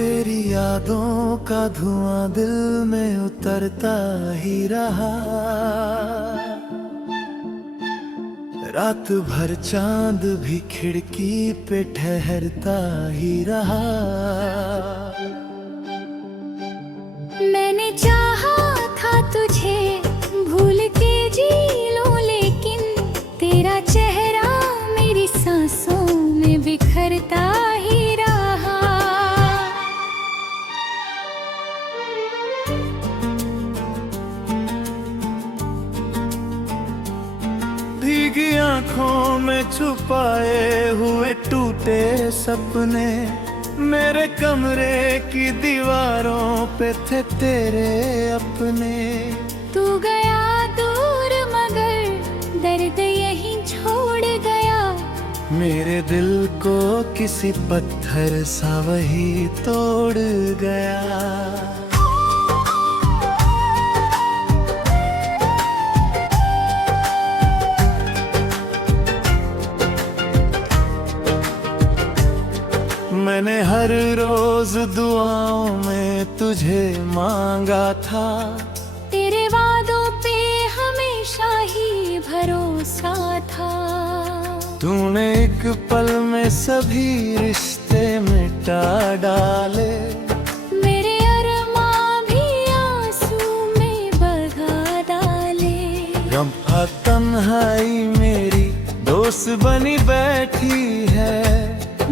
तेरी यादों का धुआं दिल में उतरता ही रहा। रात भर चांद भी खिड़की पे ठहरता ही रहा। मैंने चाहा था तुझे भूल के जी लूं, लेकिन तेरा चेहरा मेरी सांसों में बिखरता ही रहा। भीगी आंखों में छुपाए हुए टूटे सपने, मेरे कमरे की दीवारों पे थे तेरे अपने। तू गया दूर मगर दर्द यहीं छोड़ गया। मेरे दिल को किसी पत्थर सा वही तोड़ गया। मैंने हर रोज दुआओं में तुझे मांगा था। तेरे वादों पे हमेशा ही भरोसा था। तूने एक पल में सभी रिश्ते मिटा डाले। मेरे अरमां भी आंसू में बहा डाले। रंभा तन्हाई मेरी दोस्त बनी बैठी है।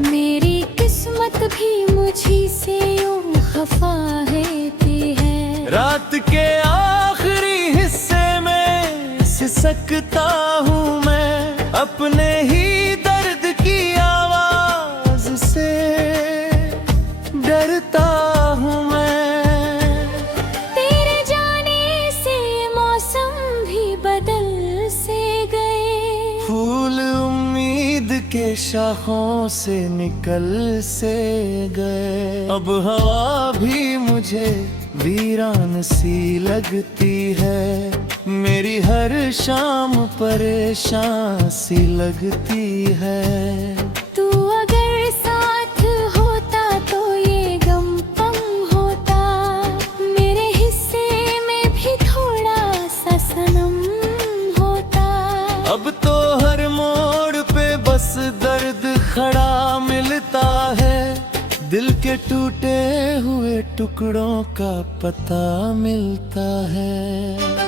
मेरी किस्मत भी मुझी से यूं खफा रहती है। रात के आखिरी हिस्से में सिसकता हूँ मैं, अपने ही दर्द की आवाज से डरता हूँ मैं। तेरे जाने से मौसम भी बदल से गए। फूल उम्मीद के शाखों से निकल से गए। अब हवा भी मुझे वीरान सी लगती है। मेरी हर शाम परेशान सी लगती है। तू अगर साथ होता तो ये गम कम होता। मेरे हिस्से में भी थोड़ा सा सनम होता। अब तो हर मोड़ पे बस दर्द खड़ा मिलता है। दिल के टूटे हुए टुकड़ों का पता मिलता है।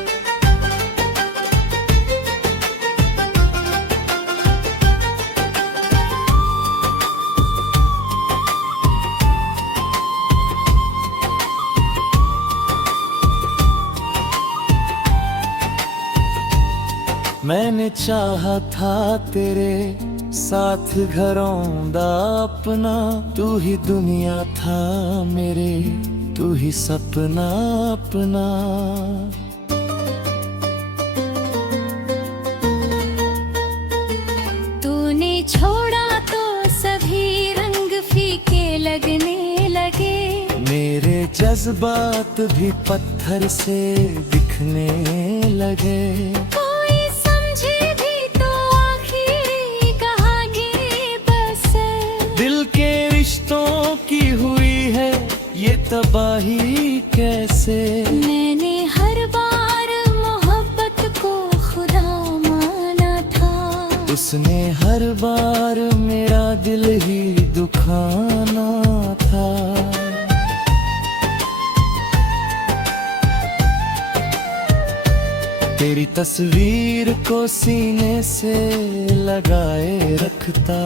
मैंने चाहा था तेरे साथ घरों दा अपना। तू ही दुनिया था मेरे, तू ही सपना अपना। तूने छोड़ा तो सभी रंग फीके लगने लगे। मेरे जज्बात भी पत्थर से दिखने लगे। दिल के रिश्तों की हुई है ये तबाही कैसे। मैंने हर बार मोहब्बत को खुदा माना था। उसने हर बार मेरा दिल ही दुखाना था। तेरी तस्वीर को सीने से लगाए रखता।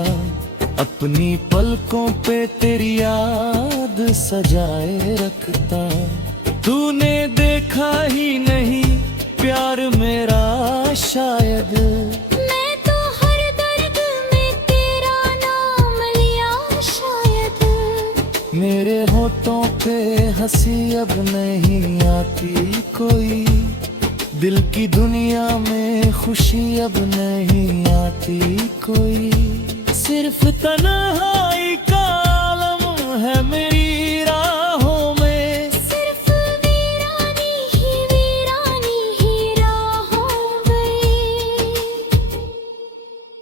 अपनी पलकों पे तेरी याद सजाए रखता। तूने देखा ही नहीं प्यार मेरा शायद। मैं तो हर दर्द में तेरा नाम लिया शायद। मेरे होठों पे हंसी अब नहीं आती कोई। दिल की दुनिया में खुशी अब नहीं आती कोई। सिर्फ तन्हाई का आलम है मेरी राहों में। सिर्फ वीरानी ही राहों में।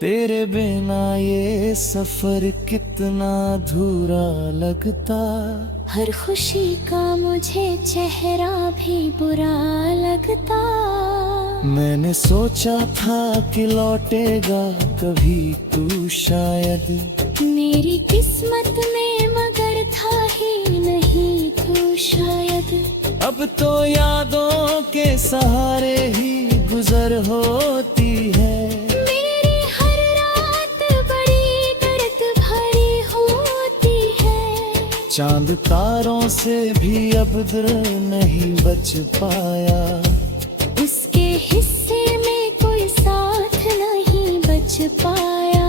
तेरे बिना ये ये सफर कितना अधूरा लगता। हर खुशी का मुझे चेहरा भी बुरा लगता। मैंने सोचा था कि लौटेगा कभी तू शायद, मेरी किस्मत में मगर था ही नहीं तू शायद। अब तो यादों के सहारे ही गुजर होती है। मेरी हर रात बड़ी दर्द भरी होती है। चांद तारों से भी अब दिल नहीं बच पाया। उसके हिस्से में कोई साथ नहीं बच पाया।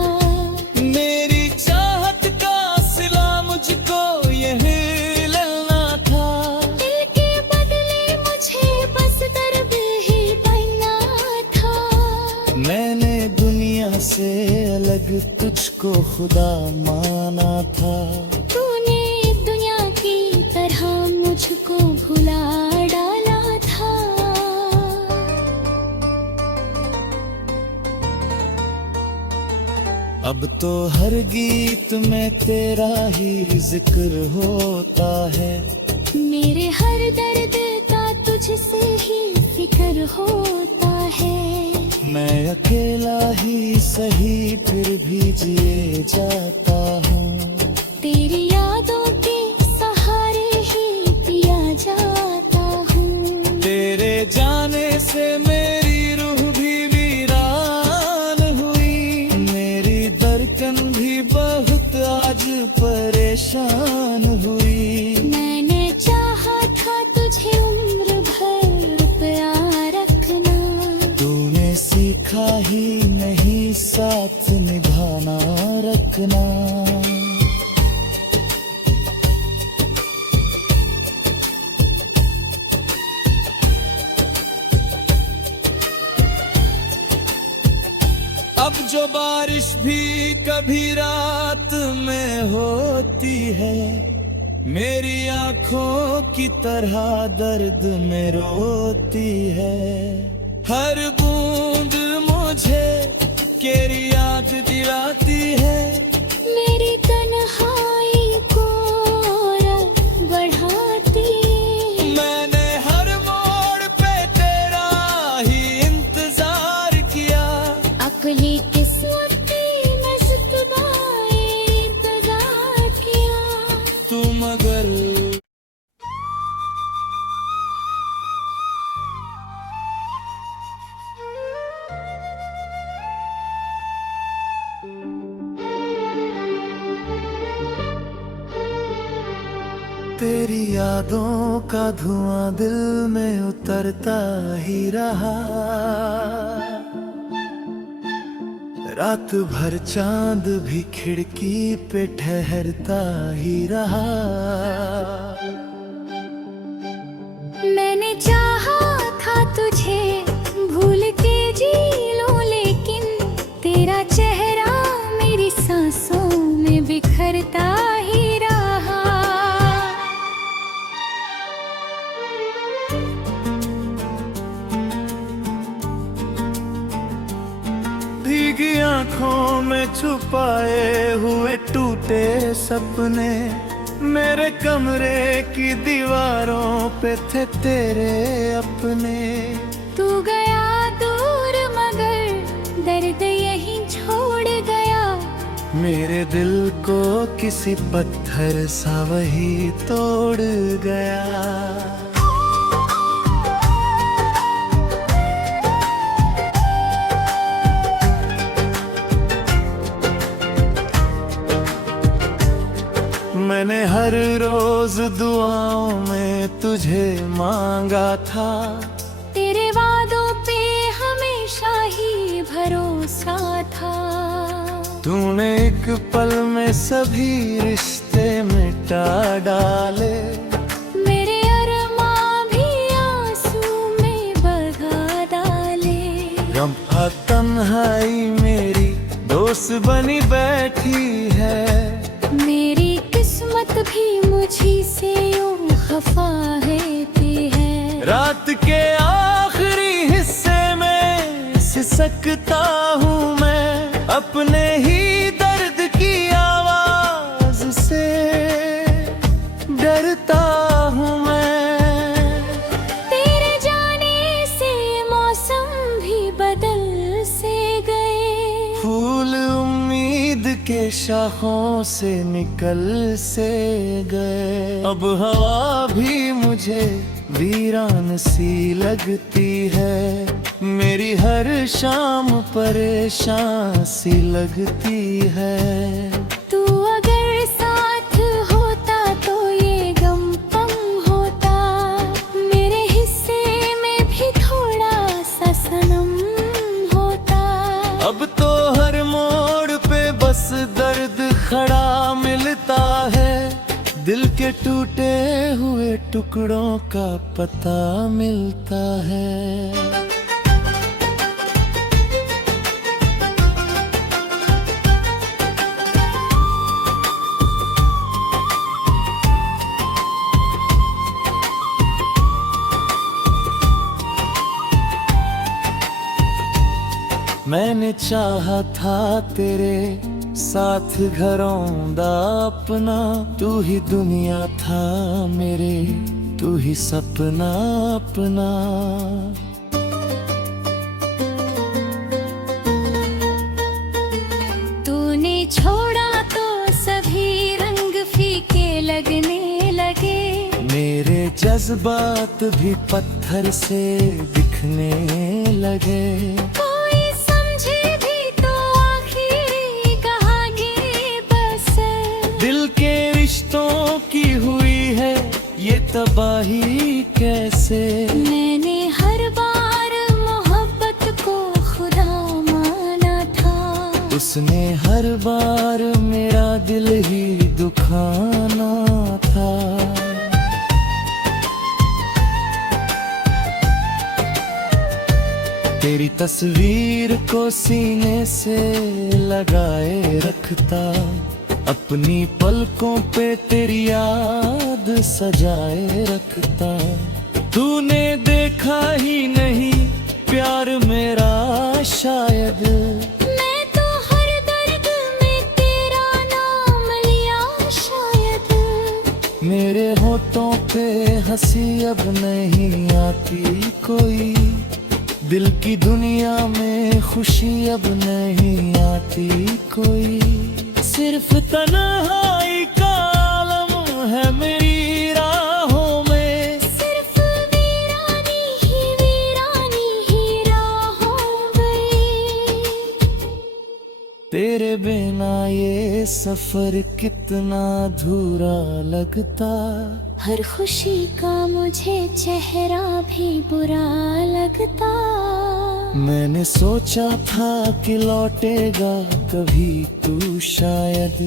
मेरी चाहत का सिला मुझको यही लेना था। दिल के बदले मुझे बस दर्द ही बनना था। मैंने दुनिया से अलग तुझको खुदा माना था। तूने दुनिया की तरह मुझको भुला डाला था। अब तो हर गीत में तेरा ही जिक्र होता है। मेरे हर दर्द का तुझसे ही फिक्र होता है। मैं अकेला ही सही फिर भी जिए जाता हूँ। तेरी यादों के सहारे ही पिया जाता हूँ। तेरे जाने से मेरी रूह भी वीरान हुई। मेरी धड़कन भी बहुत आज परेशान हुई। मैंने चाहा था तुझे उम्र भर प्यार रखना। तूने सीखा ही नहीं साथ निभाना रखना। अब जो बारिश भी कभी रात में होती है, मेरी आंखों की तरह दर्द में रोती है। हर बूंद मुझे तेरी याद दिलाती है। मेरी तन्हाई को और बढ़ाती। मैंने हर मोड़ पे तेरा ही इंतजार किया। अपनी किस्मत की नज़्बाए इंतजार किया। तू मगर तेरी यादों का धुआं दिल में उतरता ही रहा। रात भर चांद भी खिड़की पे ठहरता ही रहा। मैंने चाहा था तुझे भूल के जी लूं, लेकिन तेरा चेहरा मेरी सांसों में बिखरता ही रहा। भीगी आंखों में छुपाए हुए टूटे सपने, मेरे कमरे की दीवारों पे थे तेरे अपने। तू गया दूर मगर दर्द यहीं छोड़ गया। मेरे दिल को किसी पत्थर सा वही तोड़ गया। मैंने हर रोज दुआओं में तुझे मांगा था। तेरे वादों पे हमेशा ही भरोसा था। तूने एक पल में सभी रिश्ते मिटा डाले। मेरे अरमां भी आंसू में बहा डाले। रंभा तन्हाई मेरी दोस्त बनी बैठी है। मेरी किस्मत भी मुझी से यूं खफा रहती है। रात के आखिरी हिस्से में सिसकता हूँ मैं अपने ही दर्द की शाखों से निकल से गए। अब हवा भी मुझे वीरान सी लगती है, मेरी हर शाम परेशान सी लगती है। तू अगर साथ होता तो ये गम कम होता, मेरे हिस्से में भी थोड़ा सा सनम होता। अब तो हर मोड़ पे बस दर्द खड़ा मिलता है, दिल के टूटे हुए टुकड़ों का पता मिलता है। मैंने चाहा था तेरे साथ घरों दा अपना, तू ही दुनिया था मेरे, तू ही सपना अपना। तूने छोड़ा तो सभी रंग फीके लगने लगे, मेरे जज्बात भी पत्थर से दिखने लगे। दिल के रिश्तों की हुई है ये तबाही कैसे। मैंने हर बार मोहब्बत को खुदा माना था, उसने हर बार मेरा दिल ही दुखाना था। तेरी तस्वीर को सीने से लगाए रखता, अपनी पलकों पे तेरी याद सजाए रखता। तूने देखा ही नहीं प्यार मेरा शायद, मैं तो हर दर्द में तेरा नाम लिया शायद। मेरे होठों पे हंसी अब नहीं आती कोई, दिल की दुनिया में खुशी अब नहीं आती कोई। सिर्फ तन्हाई का आलम है मेरी राहों में, सिर्फ वीरानी ही राहों में। तेरे बिना ये सफर कितना अधूरा लगता, हर खुशी का मुझे चेहरा भी बुरा लगता। मैंने सोचा था कि लौटेगा कभी तू शायद,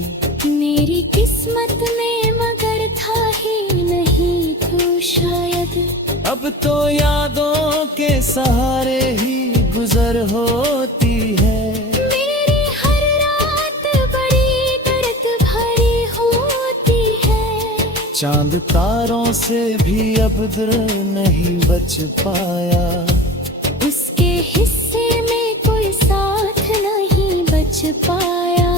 मेरी किस्मत में मगर था ही नहीं तू शायद। अब तो यादों के सहारे ही गुजर होती है, मेरी हर रात बड़ी दर्द भरी होती है। चांद तारों से भी अब दिल नहीं बच पाया, उसके हिस्से में कोई साथ नहीं बच पाया।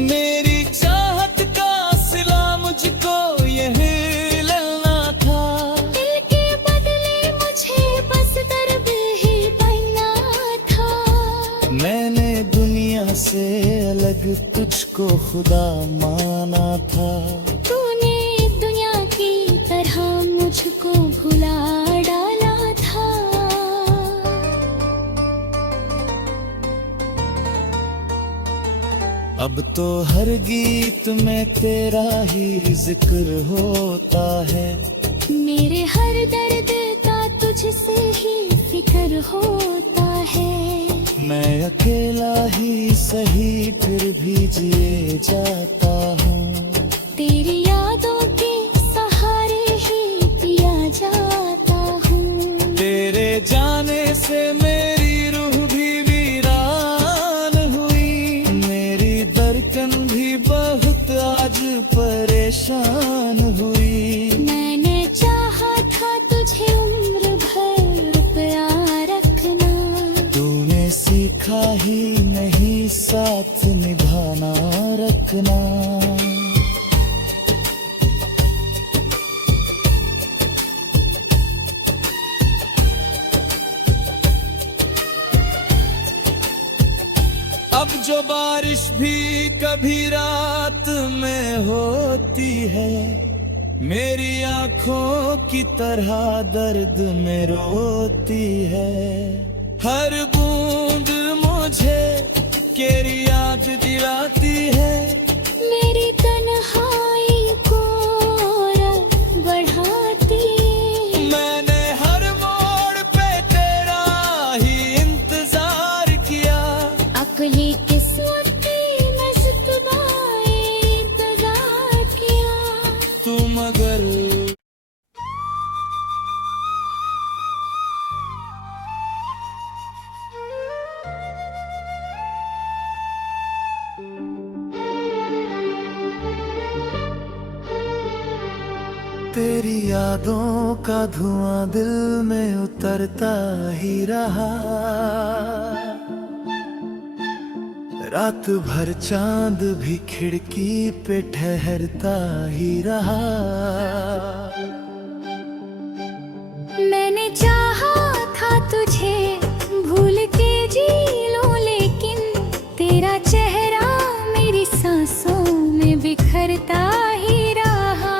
मेरी चाहत का सिला मुझको यही लेना था, दिल के बदले मुझे बस दर्द ही बनना था। मैंने दुनिया से अलग तुझको खुदा माना था, तूने दुनिया की तरह मुझको भुला डाला था। अब तो हर गीत में तेरा ही जिक्र होता है, मेरे हर दर्द का तुझसे ही फिक्र होता है। मैं अकेला ही सही फिर भी जिए जाता हूँ, तेरी यादों के सहारे ही पिया जाता हूँ। तेरे जाने से मेरी रूह भी वीरान हुई, मेरी धड़कन भी बहुत आज परेशान हुई। मैंने चाहा था तुझे उम्र भर प्यार रखना, तूने सीखा ही नहीं साथ निभाना रखना। अब जो बारिश भी कभी रात में होती है, मेरी आंखों की तरह दर्द में रोती है। हर बूंद मुझे तेरी याद दिलाती है, मेरी तन्हाई को और बढ़ाती। मैंने हर मोड़ पे तेरा ही इंतजार किया। अकली किस्मत की नज़्बाए इंतजार किया। तुम अगर तेरी यादों का धुआं दिल में उतरता ही रहा। रात भर चांद भी खिड़की पे ठहरता ही रहा। मैंने चाहा था तुझे भूल के जी लूं, लेकिन तेरा चेहरा मेरी सांसों में बिखरता ही रहा।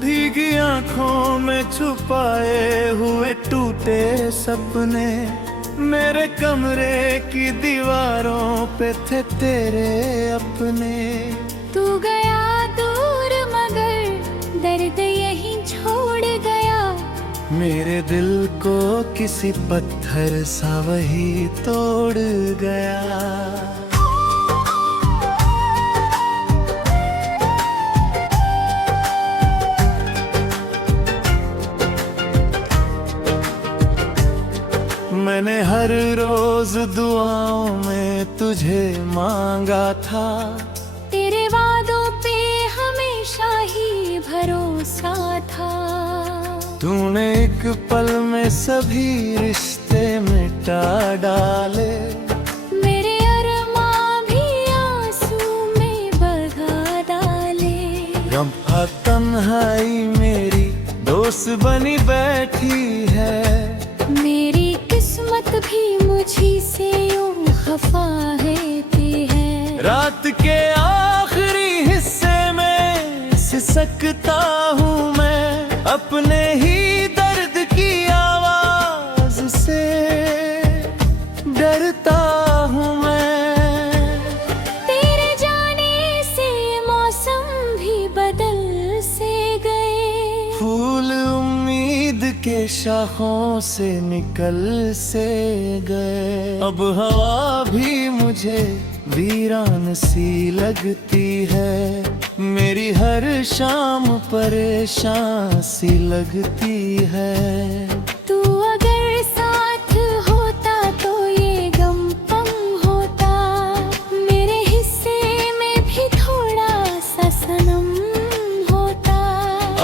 भीगी आंखों में छुपाए हुए टूटे सपने, मेरे कमरे की दीवारों पे थे तेरे अपने। तू गया दूर मगर दर्द यहीं छोड़ गया। मेरे दिल को किसी पत्थर सा वही तोड़ गया। मैंने हर रोज दुआओं में तुझे मांगा था, तेरे वादों पे हमेशा ही भरोसा था। तूने एक पल में सभी रिश्ते मिटा डाले, मेरे अरमां भी आंसू में बहा डाले। रंभा तन्हाई मेरी दोस्त बनी बैठी है, मेरी किस्मत भी मुझी से यूं खफा रहती है। रात के आखिरी हिस्से में सिसकता हूँ मैं, अपने ही दर्द की आवाज से डरता हूँ मैं। तेरे जाने से मौसम भी बदल से गए, फूल उम्मीद के शाखों से निकल से गए। अब हवा भी मुझे वीरान सी लगती है, मेरी हर शाम परेशान सी लगती है। तू अगर साथ होता तो ये गम कम होता, मेरे हिस्से में भी थोड़ा सा सनम होता।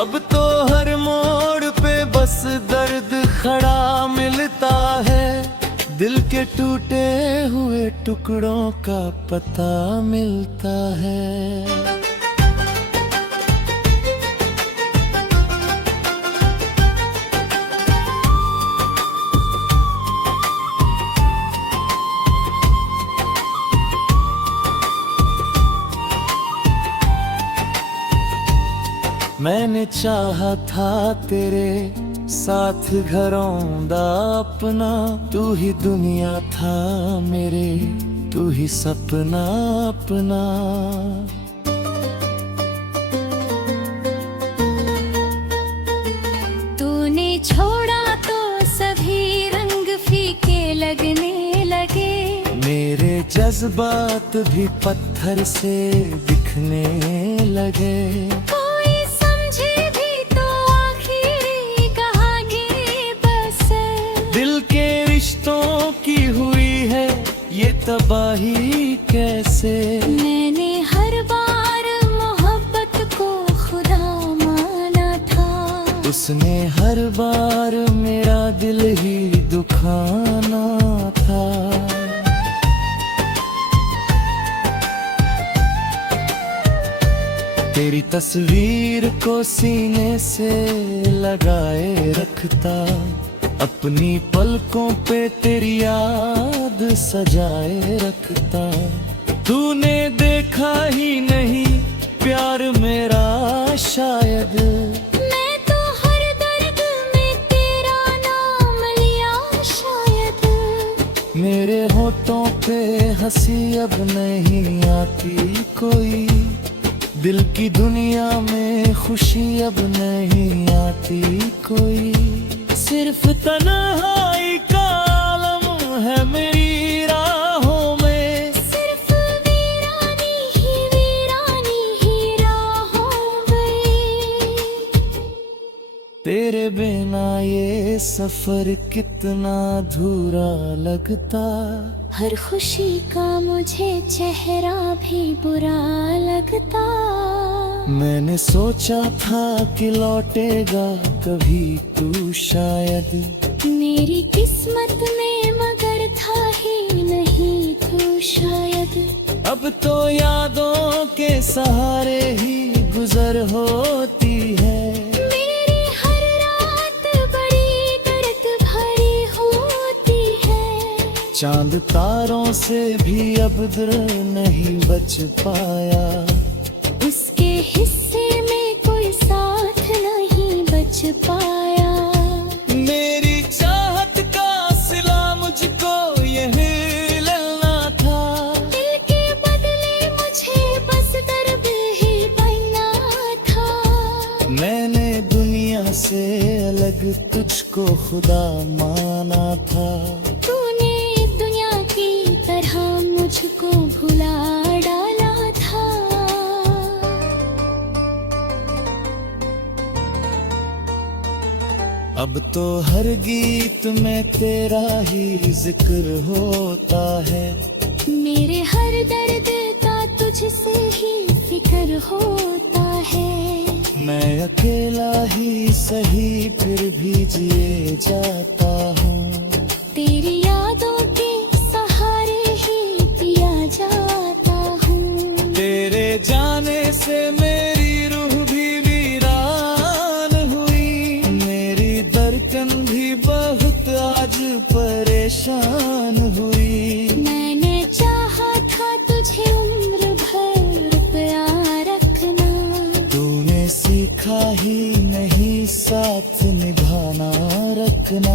अब तो हर मोड़ पे बस दर्द खड़ा मिलता है, दिल के टूटे हुए टुकड़ों का पता मिलता है। मैंने चाहा था तेरे साथ घरों दा अपना, तू ही दुनिया था मेरे, तू ही सपना अपना। तूने छोड़ा तो सभी रंग फीके लगने लगे, मेरे जज्बात भी पत्थर से दिखने लगे। कोई समझे भी तो आखिरी कहानी बस है, दिल के रिश्तों की हुई है ये तबाही कैसे। मैंने हर बार मोहब्बत को खुदा माना था, उसने हर बार मेरा दिल ही दुखाना था। तेरी तेरी तस्वीर को सीने से लगाए रखता, अपनी पलकों पे तेरी याद सजाए रखता। तूने देखा ही नहीं प्यार मेरा शायद, मैं तो हर दर्द में तेरा नाम लिया शायद। मेरे होठों पे हंसी अब नहीं आती कोई, दिल की दुनिया में खुशी अब नहीं आती कोई। सिर्फ तन्हाई का आलम है मेरी राहों में, सिर्फ वीरानी ही राहों में। तेरे बिना ये सफर कितना अधूरा लगता, हर खुशी का मुझे चेहरा भी बुरा लगता। मैंने सोचा था कि लौटेगा कभी तू शायद, मेरी किस्मत में मगर था ही नहीं तू शायद। अब तो यादों के सहारे ही गुजर होती है, मेरी हर रात बड़ी दर्द भरी होती है। चांद तारों से भी अब दूर नहीं बच पाया, उसके हिस्से में कोई साथ नहीं बच पाया। मेरी चाहत का सिला मुझको यही लेना था, दिल के बदले मुझे बस दर्द ही बनना था। मैंने दुनिया से अलग तुझको खुदा माना था। तूने दुनिया की तरह मुझको भुला डाला था। अब तो हर गीत में तेरा ही जिक्र होता है, मेरे हर दर्द का तुझसे ही फिक्र होता है। मैं अकेला ही सही फिर भी जिए जाता हूँ, तेरी यादों के सहारे ही पिया जाता हूँ। तेरे जाने से मेरी रूह भी वीरान हुई, मेरी धड़कन भी बहुत आज परेशान हुई। मैंने चाहा था तुझे उम्र भर प्यार रखना, तूने सीखा ही नहीं साथ निभाना रखना।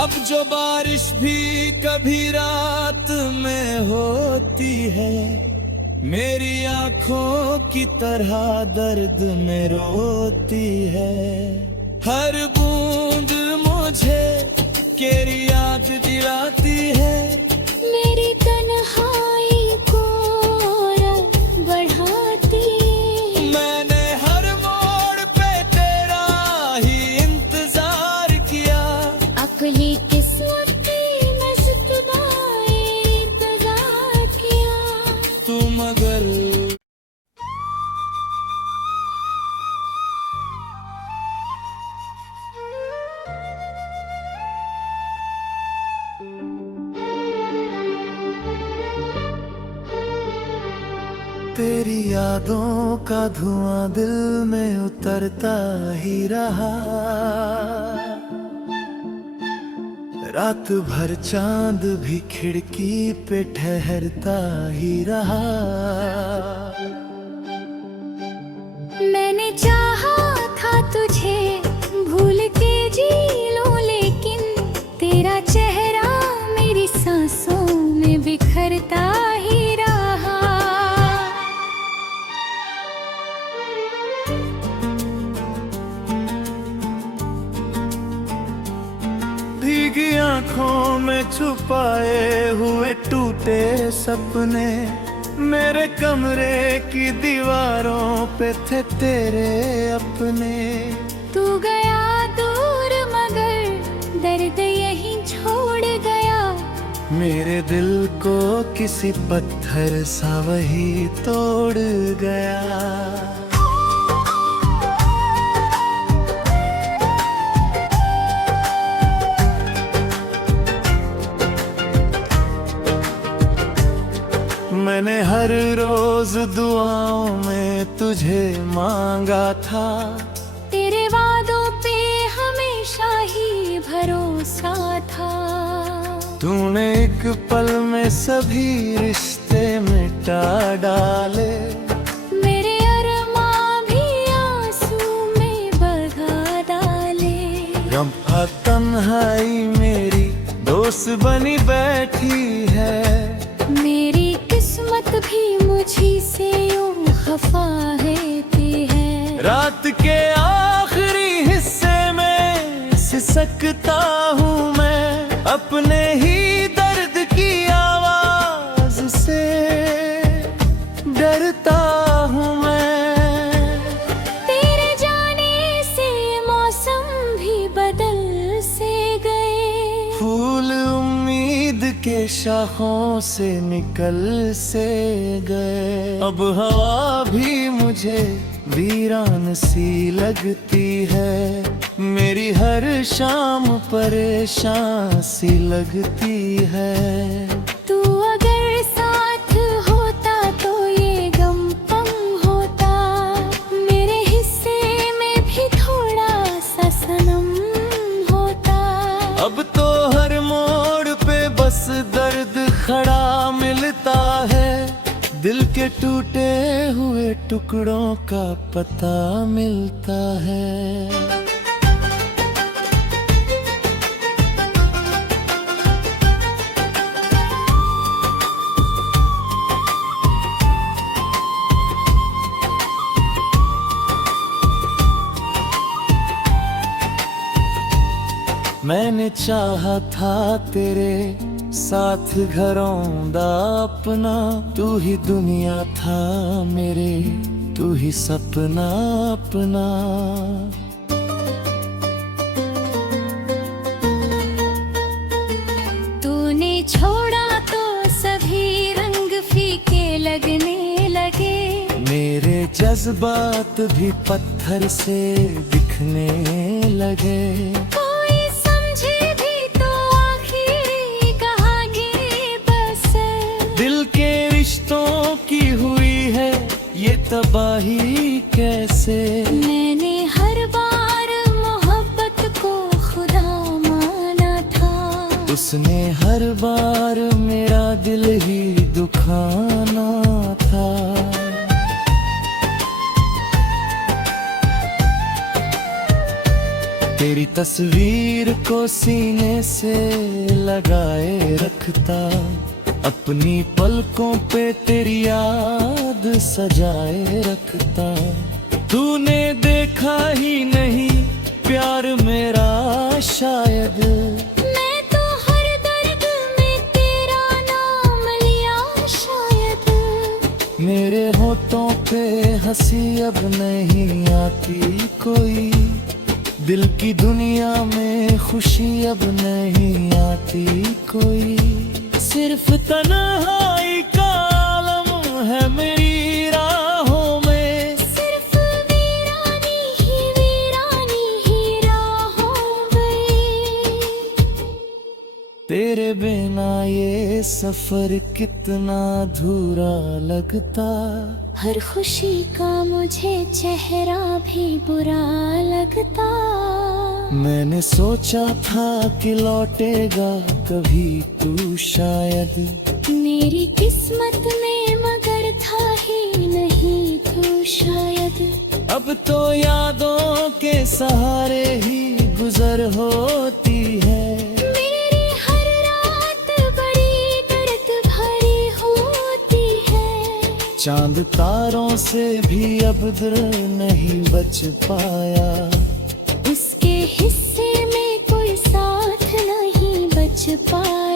अब जो बारिश भी कभी रात में होती है, मेरी आंखों की तरह दर्द में रोती है। हर बूंद मुझे तेरी याद दिलाती है, मेरी तन्हाई को और बढ़ाती। मैंने हर मोड़ पे तेरा ही इंतजार किया, अकली किस्मत की नज़्बाए इंतजार किया। तू मगर तेरी यादों का धुआं दिल में उतरता ही रहा, रात भर चांद भी खिड़की पे ठहरता ही रहा। मैंने चाहा था तुझे भूल के जी लूं, लेकिन तेरा चेहरा मेरी सांसों में बिखरता ही रहा। भीगी आंखों में छुपाए हुए टूटे सपने, मेरे कमरे की दीवारों पे थे तेरे अपने। तू गया दूर मगर दर्द यहीं छोड़ गया, मेरे दिल को किसी पत्थर सा वही तोड़ गया। मैंने हर रोज दुआओं में तुझे मांगा था, तेरे वादों पे हमेशा ही भरोसा था। तूने एक पल में सभी रिश्ते मिटा डाले, मेरे अरमां भी आंसू में बहा डाले। रंभा तन्हाई मेरी दोस्त बनी बैठी है, मेरी किस्मत भी मुझी से यूं खफा रहती है। रात के आखिरी हिस्से में सिसकता हूँ मैं, अपने ही दर्द की आवाज से डरता हूँ मैं। तेरे जाने से मौसम भी बदल से गए, फूल उम्मीद के शाखों से निकल से गए। अब हवा भी मुझे वीरान सी लगती है, मेरी हर शाम परेशान सी लगती है। तू अगर साथ होता तो ये गम कम होता, मेरे हिस्से में भी थोड़ा सा सनम होता। अब तो हर मोड़ पे बस दर्द खड़ा मिलता है, दिल के टूटे हुए टुकड़ों का पता मिलता है। मैंने चाहा था तेरे साथ घरों दा अपना, तू ही दुनिया था मेरे, तू ही सपना अपना। तूने छोड़ा तो सभी रंग फीके लगने लगे, मेरे जज्बात भी पत्थर से दिखने लगे। दिल के रिश्तों की हुई है ये तबाही कैसे। मैंने हर बार मोहब्बत को खुदा माना था, उसने हर बार मेरा दिल ही दुखाना था। तेरी तस्वीर को सीने से लगाए रखता, अपनी पलकों पे तेरी याद सजाए रखता। तूने देखा ही नहीं प्यार मेरा शायद, मैं तो हर दर्द में तेरा नाम लिया शायद। मेरे होठों पे हंसी अब नहीं आती कोई, दिल की दुनिया में खुशी अब नहीं आती कोई। सिर्फ तन्हाई का आलम है मेरी राहों में, सिर्फ वीरानी ही राहों में। तेरे बिना ये सफर कितना अधूरा लगता, हर खुशी का मुझे चेहरा भी बुरा लगता। मैंने सोचा था कि लौटेगा कभी तू शायद, मेरी किस्मत में मगर था ही नहीं तू शायद। अब तो यादों के सहारे ही गुजर होती है, मेरी हर रात बड़ी दर्द भरी होती है। चांद तारों से भी अब दिल नहीं बच पाया, उसके हिस्से में कोई साथ नहीं बच पाया।